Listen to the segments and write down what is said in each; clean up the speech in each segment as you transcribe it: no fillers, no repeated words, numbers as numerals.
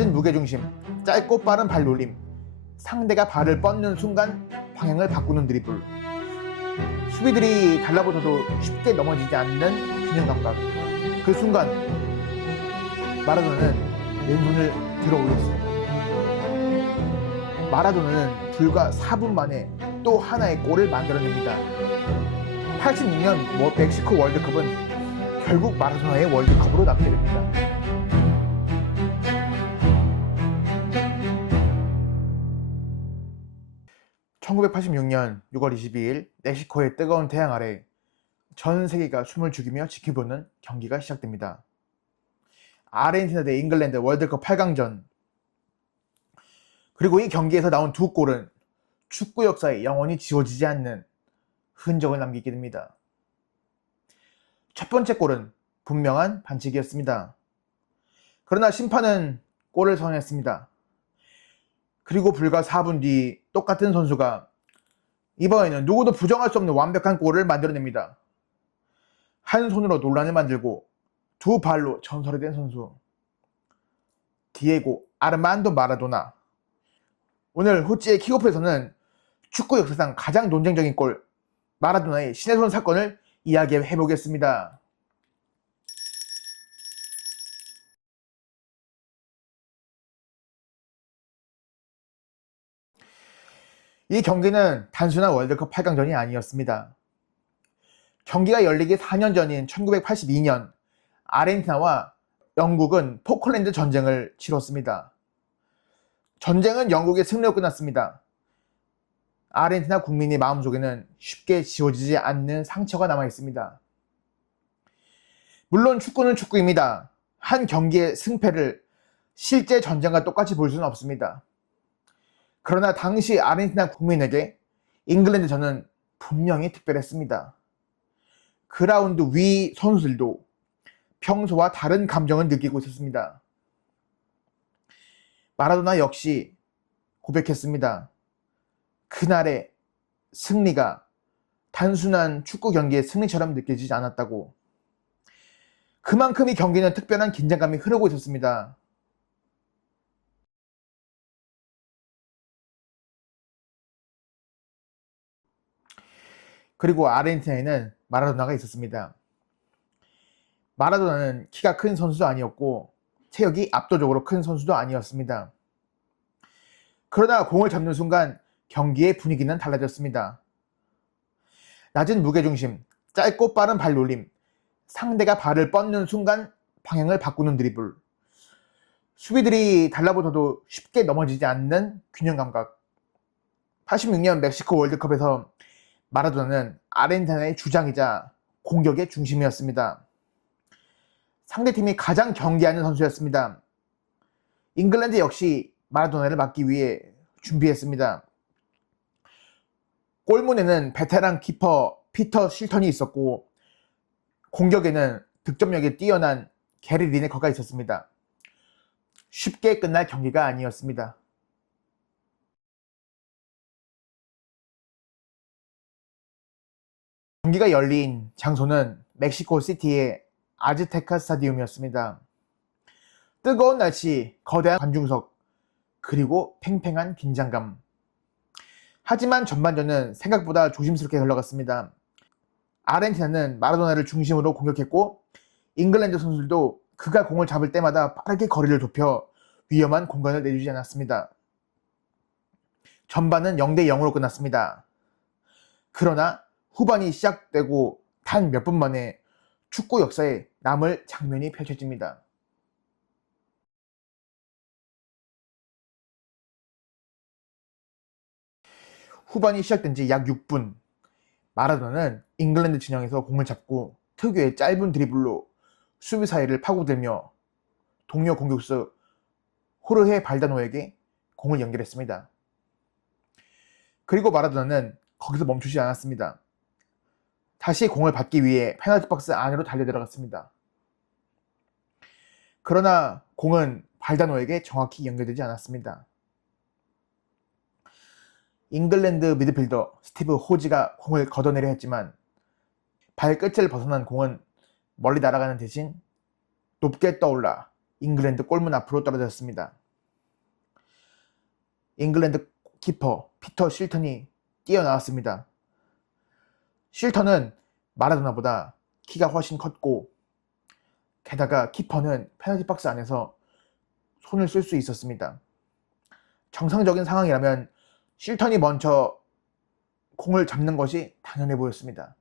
낮은 무게중심, 짧고 빠른 발놀림, 상대가 발을 뻗는 순간 방향을 바꾸는 드리블, 수비들이 달라붙어도 쉽게 넘어지지 않는 균형 감각. 그 순간 마라도나는 왼손을 들어 올렸어요. 마라도나는 불과 4분 만에 또 하나의 골을 만들어냅니다. 86년 멕시코 월드컵은 결국 마라도나의 월드컵으로 남게 됩니다. (1986년 6월 22일) 멕시코의 뜨거운 태양 아래 전 세계가 숨을 죽이며 지켜보는 경기가 시작됩니다. 아르헨티나 대 잉글랜드 월드컵 8강전. 그리고 이 경기에서 나온 두 골은 축구 역사에 영원히 지워지지 않는 흔적을 남기게 됩니다. 첫 번째 골은 분명한 반칙이었습니다. 그러나 심판은 골을 선언했습니다. 그리고 불과 4분 뒤 똑같은 선수가 이번에는 누구도 부정할 수 없는 완벽한 골을 만들어냅니다. 한 손으로 논란을 만들고 두 발로 전설이 된 선수, 디에고 아르만도 마라도나. 오늘 후찌의 킥오프에서는 축구 역사상 가장 논쟁적인 골, 마라도나의 신의 손 사건을 이야기해 보겠습니다. 이 경기는 단순한 월드컵 8강전이 아니었습니다. 경기가 열리기 4년 전인 1982년 아르헨티나와 영국은 포클랜드 전쟁을 치렀습니다. 전쟁은 영국의 승리로 끝났습니다. 아르헨티나 국민의 마음속에는 쉽게 지워지지 않는 상처가 남아 있습니다. 물론 축구는 축구입니다. 한 경기의 승패를 실제 전쟁과 똑같이 볼 수는 없습니다. 그러나 당시 아르헨티나 국민에게 잉글랜드전은 분명히 특별했습니다. 그라운드 위 선수들도 평소와 다른 감정을 느끼고 있었습니다. 마라도나 역시 고백했습니다. 그날의 승리가 단순한 축구 경기의 승리처럼 느껴지지 않았다고. 그만큼 이 경기는 특별한 긴장감이 흐르고 있었습니다. 그리고 아르헨티나에는 마라도나가 있었습니다. 마라도나는 키가 큰 선수도 아니었고 체격이 압도적으로 큰 선수도 아니었습니다. 그러나 공을 잡는 순간 경기의 분위기는 달라졌습니다. 낮은 무게중심, 짧고 빠른 발놀림, 상대가 발을 뻗는 순간 방향을 바꾸는 드리블, 수비들이 달라붙어도 쉽게 넘어지지 않는 균형 감각. 86년 멕시코 월드컵에서 마라도나는 아르헨티나의 주장이자 공격의 중심이었습니다. 상대팀이 가장 경계하는 선수였습니다. 잉글랜드 역시 마라도나를 막기 위해 준비했습니다. 골문에는 베테랑 키퍼 피터 실턴이 있었고 공격에는 득점력이 뛰어난 게리 리네커가 있었습니다. 쉽게 끝날 경기가 아니었습니다. 경기가 열린 장소는 멕시코 시티의 아즈테카 스타디움이었습니다. 뜨거운 날씨, 거대한 관중석, 그리고 팽팽한 긴장감. 하지만 전반전은 생각보다 조심스럽게 흘러갔습니다. 아르헨티나는 마라도나를 중심으로 공격했고 잉글랜드 선수들도 그가 공을 잡을 때마다 빠르게 거리를 좁혀 위험한 공간을 내주지 않았습니다. 전반은 0대0으로 끝났습니다. 그러나 후반이 시작되고 단 몇 분 만에 축구 역사에 남을 장면이 펼쳐집니다. 후반이 시작된 지 약 6분, 마라도나는 잉글랜드 진영에서 공을 잡고 특유의 짧은 드리블로 수비 사이를 파고들며 동료 공격수 호르헤 발다노에게 공을 연결했습니다. 그리고 마라도나는 거기서 멈추지 않았습니다. 다시 공을 받기 위해 페널티 박스 안으로 달려들어갔습니다. 그러나 공은 발다노에게 정확히 연결되지 않았습니다. 잉글랜드 미드필더 스티브 호지가 공을 걷어내려 했지만 발끝을 벗어난 공은 멀리 날아가는 대신 높게 떠올라 잉글랜드 골문 앞으로 떨어졌습니다. 잉글랜드 키퍼 피터 실턴이 뛰어나왔습니다. 실턴은 마라도나보다 키가 훨씬 컸고 게다가 키퍼는 페널티 박스 안에서 손을 쓸 수 있었습니다. 정상적인 상황이라면 실턴이 먼저 공을 잡는 것이 당연해 보였습니다.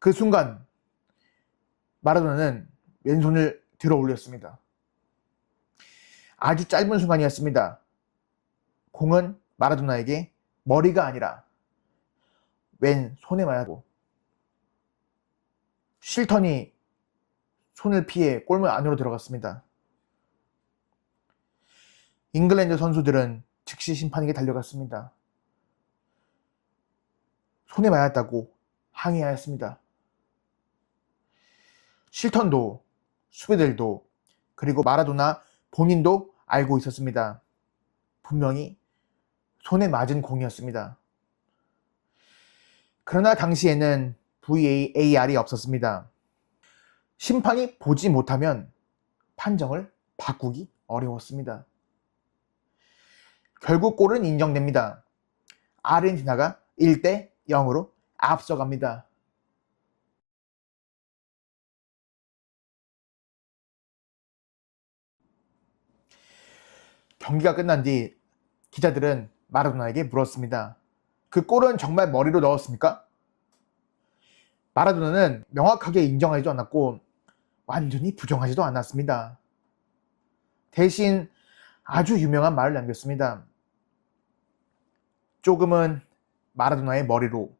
그 순간 마라도나는 왼손을 들어 올렸습니다. 아주 짧은 순간이었습니다. 공은 마라도나에게 머리가 아니라 왼손에 맞았고 실턴이 손을 피해 골문 안으로 들어갔습니다. 잉글랜드 선수들은 즉시 심판에게 달려갔습니다. 손에 맞았다고 항의하였습니다. 실턴도 수비들도 그리고 마라도나 본인도 알고 있었습니다. 분명히 손에 맞은 공이었습니다. 그러나 당시에는 VAR이 없었습니다. 심판이 보지 못하면 판정을 바꾸기 어려웠습니다. 결국 골은 인정됩니다. 아르헨티나가 1대0으로 앞서갑니다. 경기가 끝난 뒤 기자들은 마라도나에게 물었습니다. 그 골은 정말 머리로 넣었습니까? 마라도나는 명확하게 인정하지도 않았고 완전히 부정하지도 않았습니다. 대신 아주 유명한 말을 남겼습니다. 조금은 마라도나의 머리로,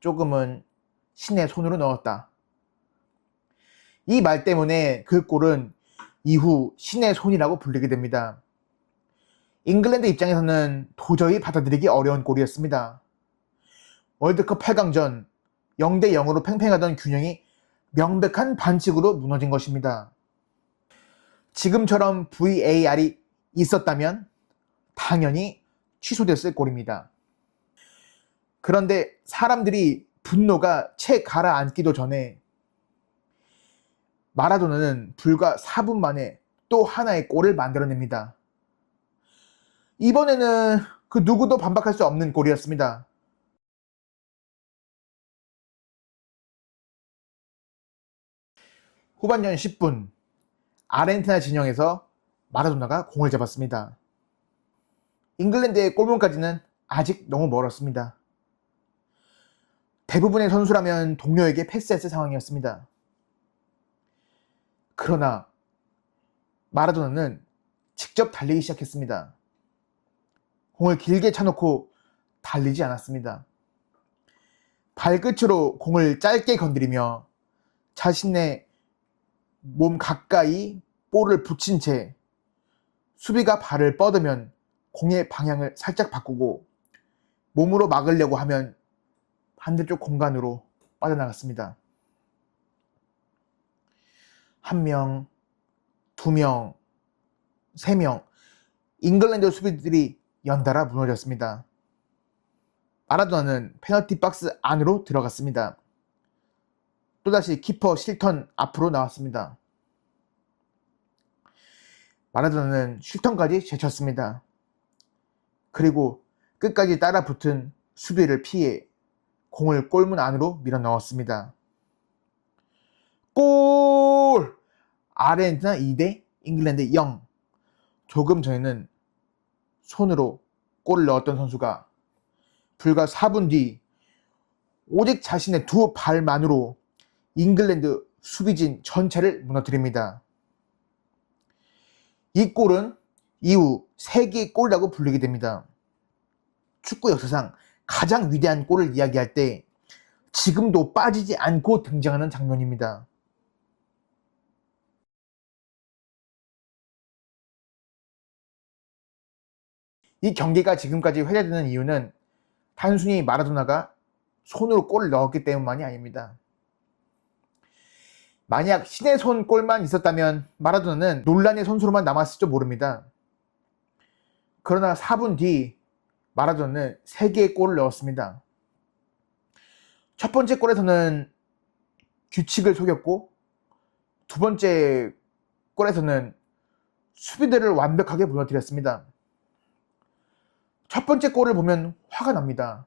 조금은 신의 손으로 넣었다. 이 말 때문에 그 골은 이후 신의 손이라고 불리게 됩니다. 잉글랜드 입장에서는 도저히 받아들이기 어려운 골이었습니다. 월드컵 8강전 0대0으로 팽팽하던 균형이 명백한 반칙으로 무너진 것입니다. 지금처럼 VAR이 있었다면 당연히 취소됐을 골입니다. 그런데 사람들이 분노가 채 가라앉기도 전에 마라도나는 불과 4분 만에 또 하나의 골을 만들어냅니다. 이번에는 그 누구도 반박할 수 없는 골이었습니다. 후반전 10분 아르헨티나 진영에서 마라도나가 공을 잡았습니다. 잉글랜드의 골문까지는 아직 너무 멀었습니다. 대부분의 선수라면 동료에게 패스했을 상황이었습니다. 그러나 마라도나는 직접 달리기 시작했습니다. 공을 길게 차놓고 달리지 않았습니다. 발끝으로 공을 짧게 건드리며 자신의 몸 가까이 볼을 붙인 채 수비가 발을 뻗으면 공의 방향을 살짝 바꾸고 몸으로 막으려고 하면 반대쪽 공간으로 빠져나갔습니다. 1명, 2명, 3명 잉글랜드 수비들이 연달아 무너졌습니다. 마라도나는 페널티 박스 안으로 들어갔습니다. 또다시 키퍼 실턴 앞으로 나왔습니다. 마라도나는 실턴까지 제쳤습니다. 그리고 끝까지 따라붙은 수비를 피해 공을 골문 안으로 밀어 넣었습니다. 골! 아르헨티나 2대 잉글랜드 0. 조금 전에는 손으로 골을 넣었던 선수가 불과 4분 뒤 오직 자신의 두 발만으로 잉글랜드 수비진 전체를 무너뜨립니다. 이 골은 이후 세계의 골이라고 불리게 됩니다. 축구 역사상 가장 위대한 골을 이야기할 때 지금도 빠지지 않고 등장하는 장면입니다. 이 경기가 지금까지 회자되는 이유는 단순히 마라도나가 손으로 골을 넣었기 때문만이 아닙니다. 만약 신의 손 골만 있었다면 마라도나는 논란의 선수로만 남았을지도 모릅니다. 그러나 4분 뒤 마라도나는 3개의 골을 넣었습니다. 첫 번째 골에서는 규칙을 속였고 두 번째 골에서는 수비들을 완벽하게 무너뜨렸습니다. 첫 번째 골을 보면 화가 납니다.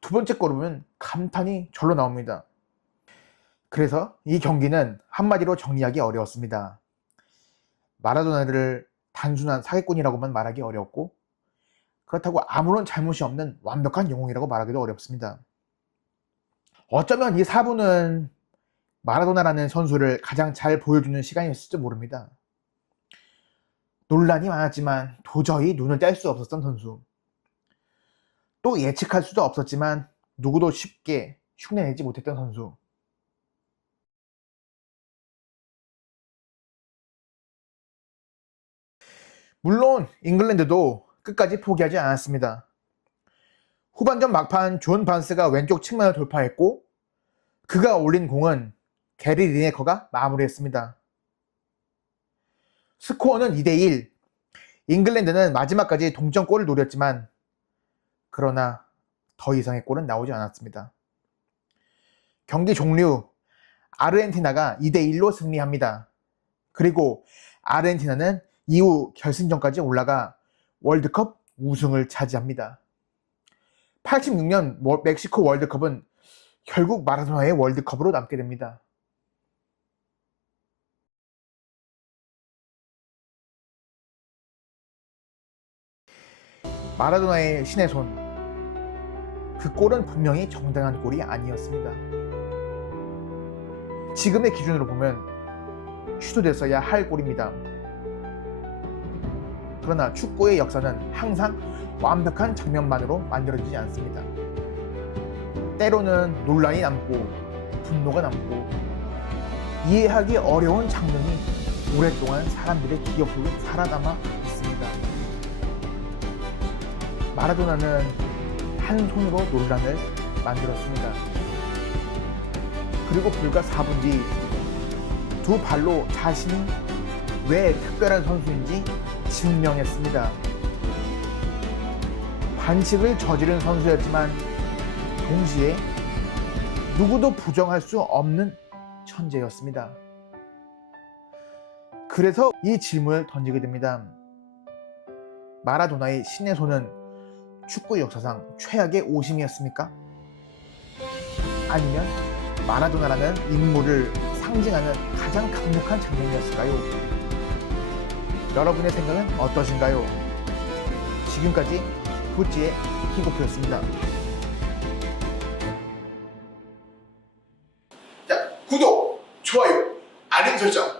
두 번째 골을 보면 감탄이 절로 나옵니다. 그래서 이 경기는 한마디로 정리하기 어려웠습니다. 마라도나를 단순한 사기꾼이라고만 말하기 어렵고, 그렇다고 아무런 잘못이 없는 완벽한 영웅이라고 말하기도 어렵습니다. 어쩌면 이 4부는 마라도나라는 선수를 가장 잘 보여주는 시간이었을지 모릅니다. 논란이 많았지만 도저히 눈을 뗄 수 없었던 선수, 또 예측할 수도 없었지만 누구도 쉽게 흉내내지 못했던 선수. 물론 잉글랜드도 끝까지 포기하지 않았습니다. 후반전 막판 존 반스가 왼쪽 측면을 돌파했고, 그가 올린 공은 게리 리네커가 마무리했습니다. 스코어는 2대1. 잉글랜드는 마지막까지 동점골을 노렸지만, 그러나 더 이상의 골은 나오지 않았습니다. 경기 종료, 아르헨티나가 2대1로 승리합니다. 그리고 아르헨티나는 이후 결승전까지 올라가 월드컵 우승을 차지합니다. 86년 멕시코 월드컵은 결국 마라도나의 월드컵으로 남게 됩니다. 마라도나의 신의 손, 그 골은 분명히 정당한 골이 아니었습니다. 지금의 기준으로 보면 취소됐어야 할 골입니다. 그러나 축구의 역사는 항상 완벽한 장면만으로 만들어지지 않습니다. 때로는 논란이 남고 분노가 남고 이해하기 어려운 장면이 오랫동안 사람들의 기억 속에 살아남아 있습니다. 마라도나는 한 손으로 논란을 만들었습니다. 그리고 불과 4분 뒤 두 발로 자신이 왜 특별한 선수인지 증명했습니다. 반칙을 저지른 선수였지만 동시에 누구도 부정할 수 없는 천재였습니다. 그래서 이 질문을 던지게 됩니다. 마라도나의 신의 손은 축구 역사상 최악의 오심이었습니까? 아니면 마라도나라는 인물을 상징하는 가장 강력한 장면이었을까요? 여러분의 생각은 어떠신가요? 지금까지 부찌의 킥오프였습니다. 자, 구독, 좋아요, 알림 설정